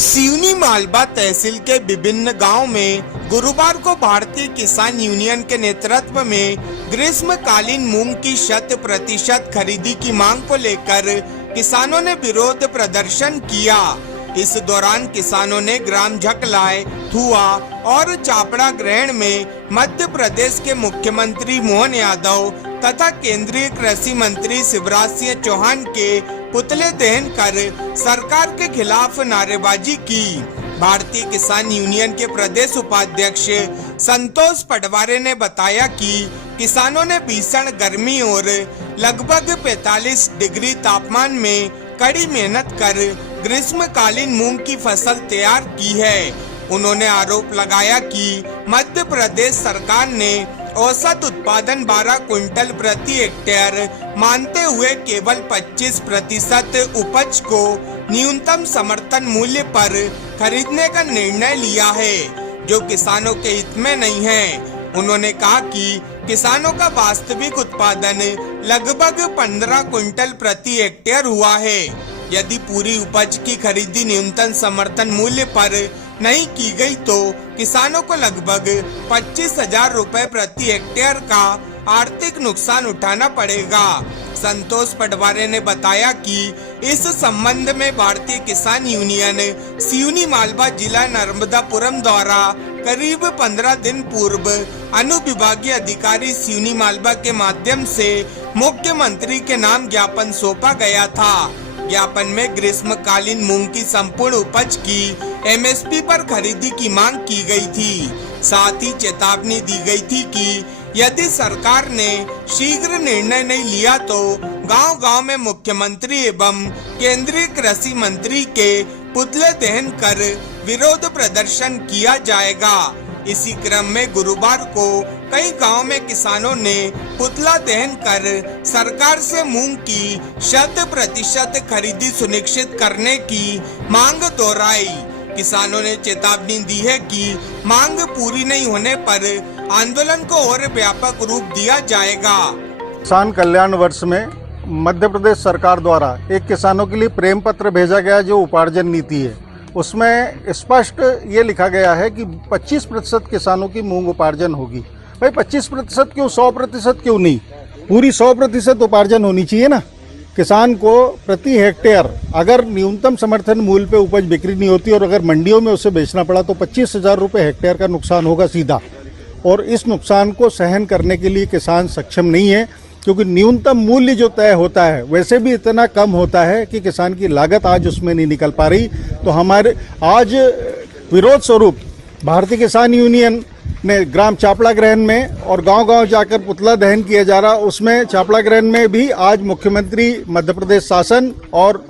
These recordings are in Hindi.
सिवनी मालवा तहसील के विभिन्न गांव में गुरुवार को भारतीय किसान यूनियन के नेतृत्व में ग्रीष्मकालीन मूंग की 100% खरीदी की मांग को लेकर किसानों ने विरोध प्रदर्शन किया। इस दौरान किसानों ने ग्राम झकलाय, थुआ और चापड़ा ग्रहण में मध्य प्रदेश के मुख्यमंत्री मोहन यादव तथा केंद्रीय कृषि मंत्री शिवराज सिंह चौहान के पुतले दहन कर सरकार के खिलाफ नारेबाजी की। भारतीय किसान यूनियन के प्रदेश उपाध्यक्ष संतोष पटवारे ने बताया कि किसानों ने भीषण गर्मी और लगभग 45 डिग्री तापमान में कड़ी मेहनत कर ग्रीष्मकालीन मूंग की फसल तैयार की है। उन्होंने आरोप लगाया कि मध्य प्रदेश सरकार ने औसत उत्पादन 12 क्विंटल प्रति हेक्टेयर मानते हुए केवल 25% उपज को न्यूनतम समर्थन मूल्य पर खरीदने का निर्णय लिया है, जो किसानों के हित में नहीं है। उन्होंने कहा कि किसानों का वास्तविक उत्पादन लगभग 15 क्विंटल प्रति हेक्टेयर हुआ है। यदि पूरी उपज की खरीदी न्यूनतम समर्थन मूल्य पर नहीं की गई तो किसानों को लगभग 25,000 रुपए प्रति हेक्टेयर का आर्थिक नुकसान उठाना पड़ेगा। संतोष पटवारे ने बताया कि इस संबंध में भारतीय किसान यूनियन सिवनी मालवा जिला नर्मदापुरम द्वारा करीब 15 दिन पूर्व अनुविभागीय अधिकारी सिवनी मालवा के माध्यम से मुख्यमंत्री के नाम ज्ञापन सौंपा गया था। ज्ञापन में ग्रीष्मकालीन मूंग की संपूर्ण उपज की एमएसपी पर खरीदी की मांग की गई थी। साथ ही चेतावनी दी गई थी कि यदि सरकार ने शीघ्र निर्णय नहीं लिया तो गांव-गांव में मुख्यमंत्री एवं केंद्रीय कृषि मंत्री के पुतले दहन कर विरोध प्रदर्शन किया जाएगा। इसी क्रम में गुरुवार को कई गांव में किसानों ने पुतला दहन कर सरकार से मूंग की 100% खरीदी सुनिश्चित करने की मांग दोहराई। किसानों ने चेतावनी दी है कि मांग पूरी नहीं होने पर आंदोलन को और व्यापक रूप दिया जाएगा। किसान कल्याण वर्ष में मध्य प्रदेश सरकार द्वारा एक किसानों के लिए प्रेम पत्र भेजा गया, जो उपार्जन नीति है। उसमें स्पष्ट ये लिखा गया है कि 25% किसानों की मूंग उपार्जन होगी। भाई 25% क्यों, 100% क्यों नहीं? पूरी 100% उपार्जन होनी चाहिए ना। किसान को प्रति हेक्टेयर अगर न्यूनतम समर्थन मूल्य पे उपज बिक्री नहीं होती और अगर मंडियों में उसे बेचना पड़ा तो 25,000 रुपये हेक्टेयर का नुकसान होगा सीधा। और इस नुकसान को सहन करने के लिए किसान सक्षम नहीं है, क्योंकि न्यूनतम मूल्य जो तय होता है वैसे भी इतना कम होता है कि किसान की लागत आज उसमें नहीं निकल पा रही। तो हमारे आज विरोध स्वरूप भारतीय किसान यूनियन ने ग्राम चापड़ा ग्रहण में और गांव-गांव जाकर पुतला दहन किया जा रहा, उसमें चापड़ा ग्रहण में भी आज मुख्यमंत्री मध्य प्रदेश शासन और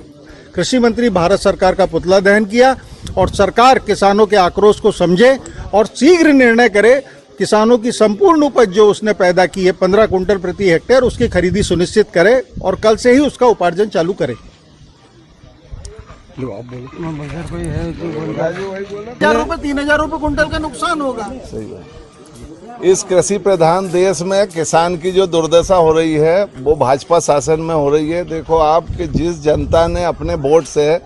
कृषि मंत्री भारत सरकार का पुतला दहन किया। और सरकार किसानों के आक्रोश को समझे और शीघ्र निर्णय करे, किसानों की संपूर्ण उपज जो उसने पैदा की है 15 क्विंटल प्रति हेक्टेयर, उसकी खरीदी सुनिश्चित करे और कल से ही उसका उपार्जन चालू करे। जो आप कोई है 3,000 रुपये क्विंटल का नुकसान होगा। सही है। इस कृषि प्रधान देश में किसान की जो दुर्दशा हो रही है वो भाजपा शासन में हो रही है। देखो आप कि जिस जनता ने अपने वोट से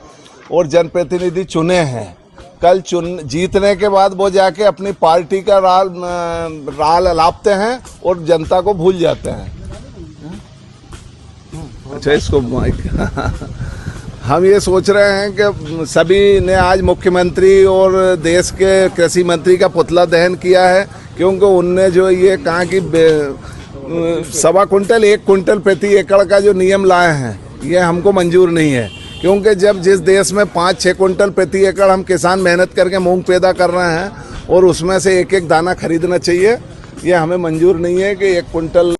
और जनप्रतिनिधि चुने हैं, कल जीतने के बाद वो जाके अपनी पार्टी का राल अलापते हैं और जनता को भूल जाते हैं। अच्छा, इसको माइक हम ये सोच रहे हैं कि सभी ने आज मुख्यमंत्री और देश के कृषि मंत्री का पुतला दहन किया है, क्योंकि उनने जो ये कहा कि 1.25 क्विंटल 1 क्विंटल प्रति एकड़ का जो नियम लाए हैं ये हमको मंजूर नहीं है। क्योंकि जब जिस देश में 5-6 क्विंटल प्रति एकड़ हम किसान मेहनत करके मूंग पैदा कर रहे हैं और उसमें से एक एक दाना खरीदना चाहिए, ये हमें मंजूर नहीं है कि 1 क्विंटल